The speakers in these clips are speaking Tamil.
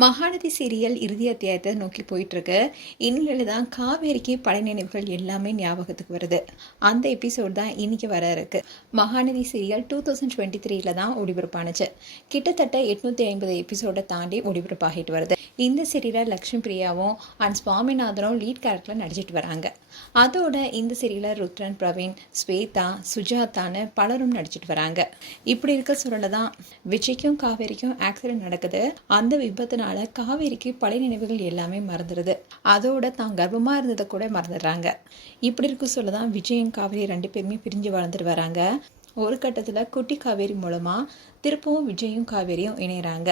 மகாநதி சீரியல் இறுதி அத்தியாயத்தை நோக்கி போயிட்டு இருக்கு. இந்நிலையில தான் காவேரிக்கு பழைய நினைவுகள் எல்லாமே ஞாபகத்துக்கு வருது. அந்த எபிசோட் தான் இன்னைக்கு வர இருக்கு. மகாநதி சீரியல் 2023 தான் ஒளிபரப்பானுச்சு. கிட்டத்தட்ட 850 எபிசோட தாண்டி ஒளிபரப்பாகிட்டு வருது. இந்த சீரியல லக்ஷ்மி பிரியாவும் அண்ட் சுவாமிநாதனும் லீட் கேரக்டர்ல நடிச்சிட்டு வராங்க. அதோட இந்த சீரியல ருத்ரன், பிரவீன், ஸ்வேதா, சுஜாதான்னு பலரும் நடிச்சிட்டு வராங்க. இப்படி இருக்க சூழல தான் விஜய்க்கும் காவேரிக்கும் ஆக்சிடென்ட் நடக்குது. அந்த விபத்துனால காவேரிக்கு பழைய நினைவுகள் எல்லாமே மறந்துடுது. அதோட தான் கர்ப்பமா இருந்ததை கூட மறந்துடுறாங்க. இப்படி இருக்க சொல்லதான் விஜயும் காவேரி 2 பேருமே பிரிஞ்சு வாழ்ந்துட்டு வராங்க. ஒரு கட்டத்தில் குட்டி காவேரி மூலமா திருப்பவும் விஜயும் காவேரியும் இணையறாங்க.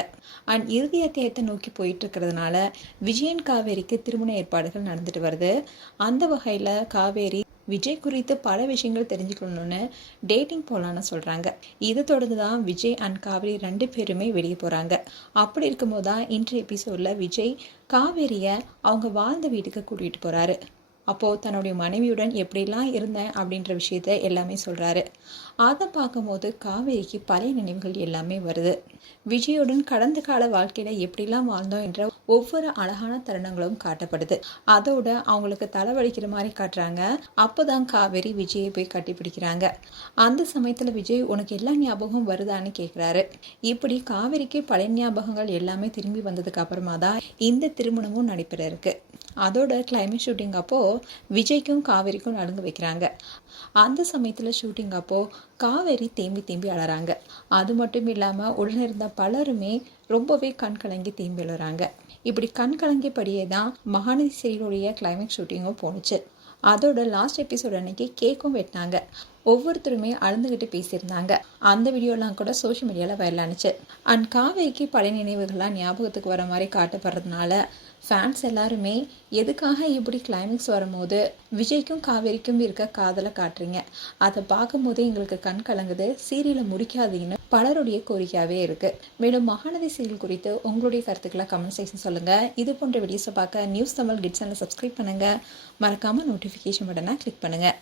அண்ட் இறுதி அத்தியாயத்தை நோக்கி போயிட்டு இருக்கிறதுனால விஜயன் காவேரிக்கு திருமண ஏற்பாடுகள் நடந்துட்டு வருது. அந்த வகையில் காவேரி விஜய் குறித்து பல விஷயங்கள் தெரிஞ்சுக்கணும்னு டேட்டிங் போகலான்னு சொல்கிறாங்க. இதை தொடர்ந்து தான் விஜய் அண்ட் காவேரி 2 பேருமே வெளியே போகிறாங்க. அப்படி இருக்கும்போது தான் இன்றைய எபிசோடில் விஜய் காவேரியை அவங்க வாழ்ந்த வீட்டுக்கு கூட்டிகிட்டு போகிறாரு. அப்போது தன்னுடைய மனைவியுடன் எப்படிலாம் இருந்தேன் அப்படின்ற விஷயத்த எல்லாமே சொல்கிறாரு. அதை பார்க்கும்போது காவேரிக்கு பழைய நினைவுகள் எல்லாமே வருது. விஜயுடன் கடந்த கால வாழ்க்கையில் எப்படிலாம் வாழ்ந்தோம் என்ற ஒவ்வொரு அழகான தருணங்களும் காட்டப்படுது. அதோட அவங்களுக்கு தலைவலிக்கிற மாதிரி காட்டுறாங்க. அப்போதான் காவேரி விஜயை போய் கட்டி பிடிக்கிறாங்க. அந்த சமயத்தில் விஜய் உனக்கு எல்லா ஞாபகம் வருதான்னு கேட்குறாரு. இப்படி காவேரிக்கு பழைய ஞாபகங்கள் எல்லாமே திரும்பி வந்ததுக்கு அப்புறமா தான் இந்த திருமணமும் நடைபெற இருக்கு. அதோட கிளைமேக்ஸ் ஷூட்டிங் அப்போ விஜய்க்கும் காவேரிக்கும் நலுங்கு வைக்கிறாங்க. அந்த சமயத்தில் ஷூட்டிங் அப்போ காவேரி தேம்பி தேம்பி அழறாங்க. அது மட்டும் இல்லாமல் உடனே இருந்த பலருமே ரொம்பவே கண் கலங்கி தேம்பி அழுறாங்க. இப்படி கண் கலங்கியபடியே தான் மகாநதி சீரியலுடைய கிளைமேக்ஸ் ஷூட்டிங்கும் போணுச்சு. அதோட லாஸ்ட் எபிசோட் அன்னைக்கு கேக்கும் வெட்டினாங்க. ஒவ்வொருத்தருமே அழுந்துகிட்டு பேசியிருந்தாங்க. அந்த வீடியோலாம் கூட சோஷியல் மீடியாவில் வைரலானுச்சு. அண்ட் காவேரிக்கு பழைய நினைவுகள்லாம் ஞாபகத்துக்கு வர மாதிரி காட்டப்படுறதுனால ஃபேன்ஸ் எல்லாருமே எதுக்காக இப்படி கிளைமேக்ஸ் வரும்போது விஜய்க்கும் காவேரிக்கும் இருக்க காதலை காட்டுறீங்க, அதை பார்க்கும்போதே எங்களுக்கு கண் கலங்குது, சீரியலை முடிக்காதீங்கன்னு பலருடைய கோரிக்கையாகவே இருக்குது. மேலும் மகாநதி சீரியல் குறித்து உங்களுடைய கருத்துக்களை கமெண்ட் செக்ஷன் சொல்லுங்கள். இது போன்ற வீடியோஸை பார்க்க நியூஸ் தமிழ் கிட்ஸ் சேனலை சப்ஸ்கிரைப் பண்ணுங்கள். மறக்காமல் நோட்டிஃபிகேஷன் பட்டனை கிளிக் பண்ணுங்கள்.